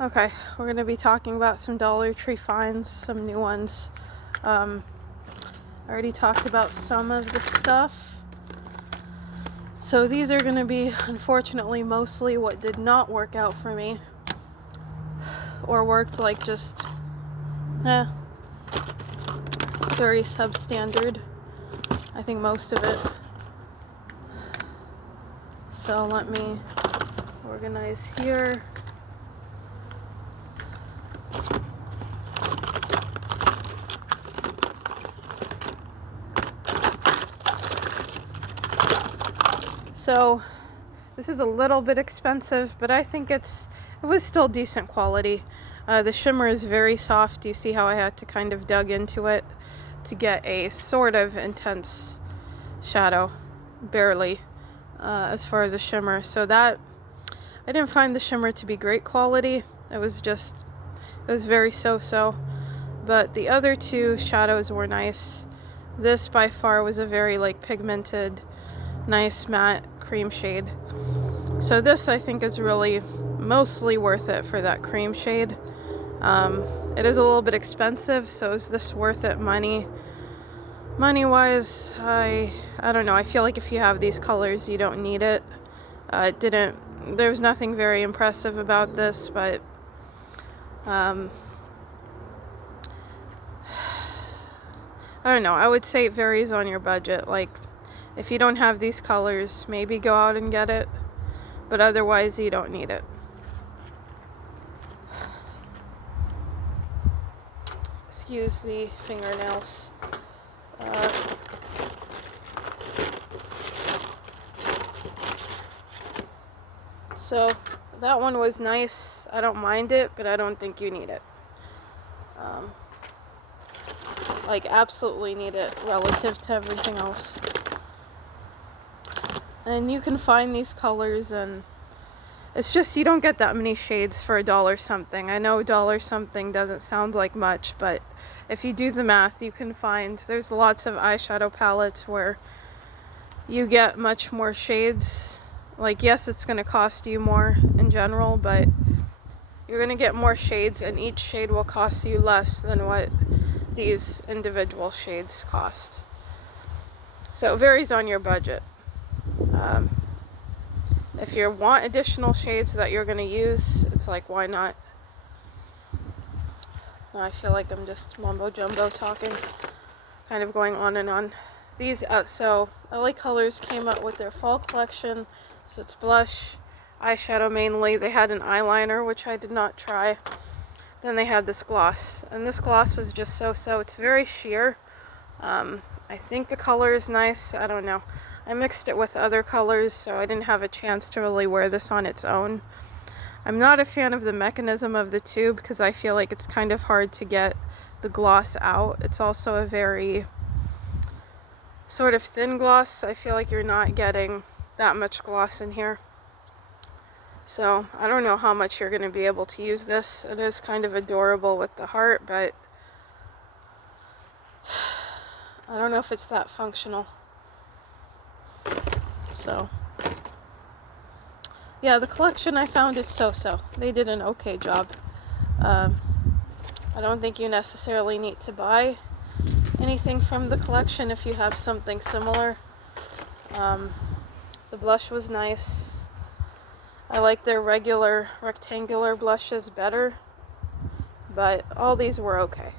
Okay, we're going to be talking about some Dollar Tree finds, some new ones. I already talked about some of the stuff. So these are going to be, unfortunately, mostly what did not work out for me. Or worked like just, very substandard. I think most of it. So let me organize here. So this is a little bit expensive, but I think it was still decent quality. The shimmer is very soft. You see how I had to kind of dug into it to get a sort of intense shadow, barely, as far as a shimmer. So that, I didn't find the shimmer to be great quality. It was very so-so. But the other two shadows were nice. This by far was a very pigmented, nice matte cream shade. So this I think is really mostly worth it for that cream shade. It is a little bit expensive, so is this worth it money wise? I don't know. I feel like if you have these colors you don't need it. There's nothing very impressive about this, but I don't know. I would say it varies on your budget. Like, if you don't have these colors, maybe go out and get it, but otherwise you don't need it. Excuse the fingernails. So that one was nice. I don't mind it, but I don't think you need it. Absolutely need it relative to everything else. And you can find these colors, and it's just you don't get that many shades for $1 something. I know $1 something doesn't sound like much, but if you do the math, you can find there's lots of eyeshadow palettes where you get much more shades. Yes, it's going to cost you more in general, but you're going to get more shades, and each shade will cost you less than what these individual shades cost. So it varies on your budget. If you want additional shades that you're going to use, it's why not? I feel like I'm just mumbo jumbo talking, kind of going on and on. These, so LA Colors came out with their fall collection. So it's blush, eyeshadow mainly. They had an eyeliner, which I did not try. Then they had this gloss, and this gloss was just so-so. It's very sheer. I think the color is nice. I don't know. I mixed it with other colors, so I didn't have a chance to really wear this on its own. I'm not a fan of the mechanism of the tube because I feel like it's kind of hard to get the gloss out. It's also a very sort of thin gloss. I feel like you're not getting that much gloss in here. So I don't know how much you're going to be able to use this. It is kind of adorable with the heart, but I don't know if it's that functional. So yeah, the collection, I found it so-so. They did an okay job. I don't think you necessarily need to buy anything from the collection if you have something similar. The blush was nice. I like their regular rectangular blushes better, but all these were okay.